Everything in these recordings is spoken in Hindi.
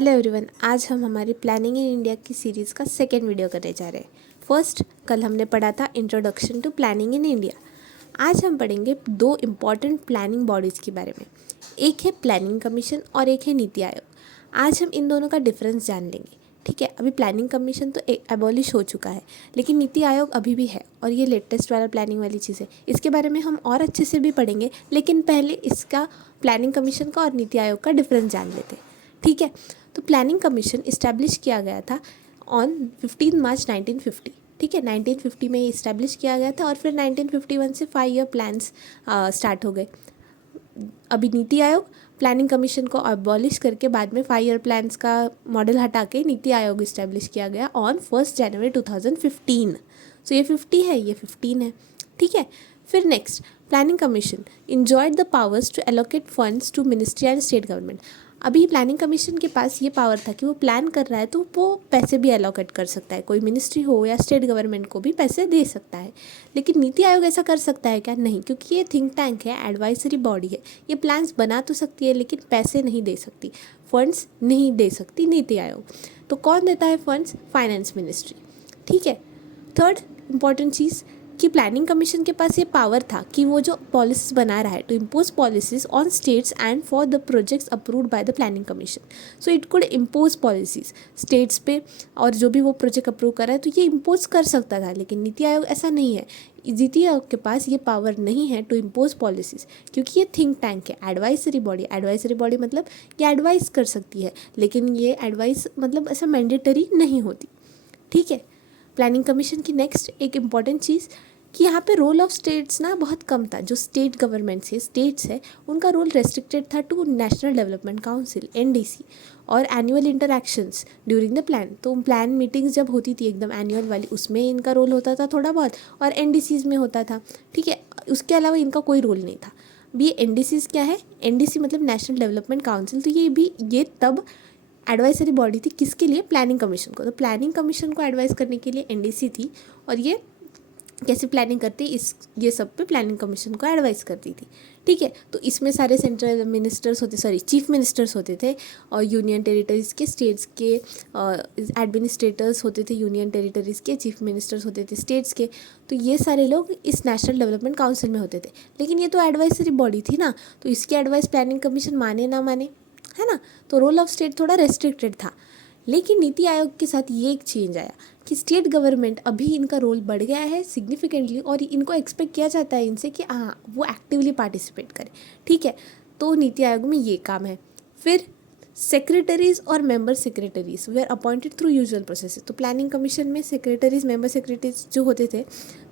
हेलो एवरीवन, आज हम हमारी प्लानिंग इन इंडिया की सीरीज़ का सेकेंड वीडियो करने जा रहे हैं। फर्स्ट, कल हमने पढ़ा था introduction to planning in India. आज हम पढ़ेंगे दो इम्पॉर्टेंट प्लानिंग बॉडीज़ के बारे में। एक है प्लानिंग कमीशन और एक है नीति आयोग। आज हम इन दोनों का डिफरेंस जान लेंगे। ठीक है, अभी प्लानिंग कमीशन तो एबॉलिश हो चुका है, लेकिन नीति आयोग अभी भी है और ये लेटेस्ट वाला प्लानिंग वाली चीज़ है। इसके बारे में हम और अच्छे से भी पढ़ेंगे, लेकिन पहले इसका प्लानिंग कमीशन का और नीति आयोग का डिफरेंस जान लेते हैं। ठीक है, तो प्लानिंग कमीशन इस्टेब्लिश किया गया था ऑन 15 मार्च 1950। ठीक है, 1950 में ये इस्टेब्लिश किया गया था और फिर 1951 से 5 ईयर प्लान्स स्टार्ट हो गए। अभी नीति आयोग प्लानिंग कमीशन को अबॉलिश करके बाद में 5 ईयर प्लान्स का मॉडल हटा के नीति आयोग इस्टेब्लिश किया गया ऑन 1 जनवरी 2015। सो ये 50 है, ये 15 है। ठीक है, फिर next, planning commission enjoyed the powers to allocate funds to ministry and state government. अभी प्लानिंग कमीशन के पास ये पावर था कि वो प्लान कर रहा है तो वो पैसे भी एलोकेट कर सकता है, कोई मिनिस्ट्री हो या स्टेट गवर्नमेंट को भी पैसे दे सकता है। लेकिन नीति आयोग ऐसा कर सकता है क्या? नहीं, क्योंकि ये थिंक टैंक है, एडवाइजरी बॉडी है। ये प्लान्स बना तो सकती है लेकिन पैसे नहीं दे सकती, फंड्स नहीं दे सकती नीति आयोग। तो कौन देता है फंड्स? Finance ministry. ठीक है, थर्ड इंपॉर्टेंट चीज़ कि प्लानिंग कमीशन के पास ये पावर था कि वो जो पॉलिसीज बना रहा है to impose policies on states and for the projects approved by the planning commission. So it could impose policies states पे, और जो भी वो प्रोजेक्ट अप्रूव कर रहा है तो ये इम्पोज कर सकता था। लेकिन नीति आयोग ऐसा नहीं है, नीति आयोग के पास ये पावर नहीं है टू इम्पोज पॉलिसीज, क्योंकि ये थिंक टैंक है, एडवाइजरी बॉडी। एडवाइजरी बॉडी मतलब ये एडवाइस कर सकती है, लेकिन ये एडवाइस मतलब ऐसा मैंडेटरी नहीं होती। ठीक है, प्लानिंग कमीशन की नेक्स्ट एक इम्पॉर्टेंट चीज़ कि यहाँ पे रोल ऑफ स्टेट्स ना बहुत कम था। जो स्टेट गवर्नमेंट्स है, स्टेट्स है, उनका रोल रेस्ट्रिक्टेड था to national development council NDC और annual interactions during the plan. तो प्लान मीटिंग्स जब होती थी एकदम एनुअल वाली, उसमें इनका रोल होता था थोड़ा बहुत, और NDCs में होता था। ठीक है, उसके अलावा इनका कोई रोल नहीं था। भी NDCs क्या है? NDC मतलब नेशनल डेवलपमेंट काउंसिल। तो ये तब एडवाइजरी बॉडी थी किसके लिए? प्लानिंग कमीशन को। तो प्लानिंग कमीशन को एडवाइस करने के लिए NDC थी, और ये कैसे प्लानिंग करती ये सब पे प्लानिंग कमीशन को एडवाइस करती थी। ठीक है, तो इसमें सारे सेंट्रल मिनिस्टर्स होते, चीफ मिनिस्टर्स होते थे, और यूनियन टेरिटरीज़ के, स्टेट्स के एडमिनिस्ट्रेटर्स होते थे, यूनियन टेरिटरीज़ के चीफ मिनिस्टर्स होते थे स्टेट्स के। तो ये सारे लोग इस नेशनल डेवलपमेंट काउंसिल में होते थे। लेकिन ये तो एडवाइजरी बॉडी थी ना, तो इसकी एडवाइस प्लानिंग कमीशन माने ना माने, है ना, तो रोल ऑफ स्टेट थोड़ा रेस्ट्रिक्टेड था। लेकिन नीति आयोग के साथ ये एक चेंज आया कि स्टेट गवर्नमेंट अभी इनका रोल बढ़ गया है सिग्निफिकेंटली, और इनको एक्सपेक्ट किया जाता है इनसे कि हाँ वो एक्टिवली पार्टिसिपेट करें। ठीक है, तो नीति आयोग में ये काम है। फिर सेक्रेटरीज और member secretaries were appointed through usual process. तो प्लानिंग कमीशन में सेक्रेटरीज, मेंबर सेक्रेटरीज जो होते थे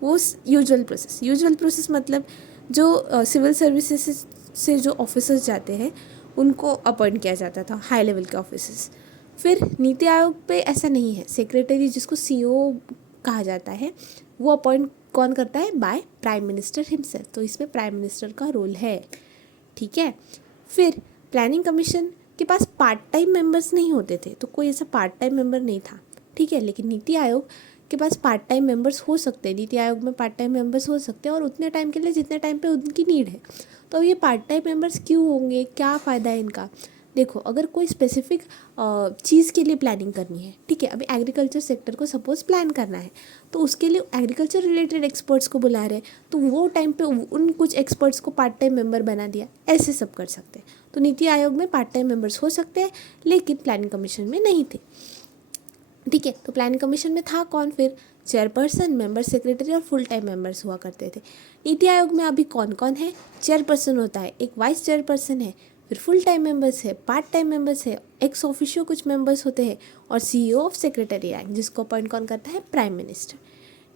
वो यूजुअल प्रोसेस मतलब जो सिविल सर्विसेज से जो ऑफिसर्स जाते हैं उनको अपॉइंट किया जाता था, हाई लेवल के ऑफिसर्स। फिर नीति आयोग पे ऐसा नहीं है। सेक्रेटरी जिसको CEO कहा जाता है वो अपॉइंट कौन करता है? By prime minister himself. तो इसमें प्राइम मिनिस्टर का रोल है। ठीक है, फिर प्लानिंग कमीशन के पास पार्ट टाइम मेंबर्स नहीं होते थे, तो कोई ऐसा पार्ट टाइम मेंबर नहीं था। ठीक है, लेकिन नीति आयोग के पास पार्ट टाइम मेंबर्स हो सकते हैं। नीति आयोग में पार्ट टाइम मेंबर्स हो सकते हैं, और उतने टाइम के लिए जितने टाइम पे उनकी नीड है। तो ये पार्ट टाइम मेंबर्स क्यों होंगे, क्या फ़ायदा है इनका? देखो, अगर कोई स्पेसिफिक चीज़ के लिए प्लानिंग करनी है, ठीक है, अभी एग्रीकल्चर सेक्टर को सपोज प्लान करना है, तो उसके लिए एग्रीकल्चर रिलेटेड एक्सपर्ट्स को बुला रहे हैं, तो वो टाइम पे उन कुछ एक्सपर्ट्स को पार्ट टाइम मेंबर बना दिया, ऐसे सब कर सकते हैं। तो नीति आयोग में पार्ट टाइम मेंबर्स हो सकते हैं, लेकिन प्लानिंग कमीशन में नहीं थे। ठीक है, तो प्लानिंग कमीशन में था कौन? फिर चेयरपर्सन, मेंबर सेक्रेटरी और फुल टाइम मेंबर्स हुआ करते थे। नीति आयोग में अभी कौन कौन है? चेयरपर्सन होता है, एक वाइस चेयरपर्सन है, फिर फुल टाइम मेंबर्स है, पार्ट टाइम मेंबर्स है, एक्स ऑफिशियो कुछ मेंबर्स होते हैं, और CEO ऑफ सेक्रेटरी रैंक, जिसको अपॉइंट कौन करता है? Prime minister.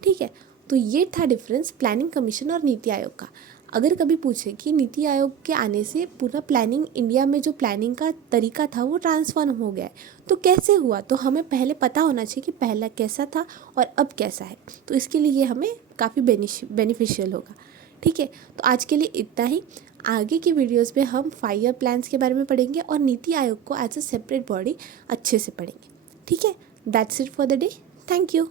ठीक है, तो ये था डिफरेंस प्लानिंग कमीशन और नीति आयोग का। अगर कभी पूछे कि नीति आयोग के आने से पूरा प्लानिंग इंडिया में जो प्लानिंग का तरीका था वो ट्रांसफॉर्म हो गया है, तो कैसे हुआ? तो हमें पहले पता होना चाहिए कि पहला कैसा था और अब कैसा है। तो इसके लिए ये हमें काफ़ी बेनिफिशियल होगा। ठीक है, तो आज के लिए इतना ही। आगे की वीडियोस में हम 5 ईयर प्लान्स के बारे में पढ़ेंगे और नीति आयोग को एज अ सेपरेट बॉडी अच्छे से पढ़ेंगे। ठीक है, that's it for the day. Thank you.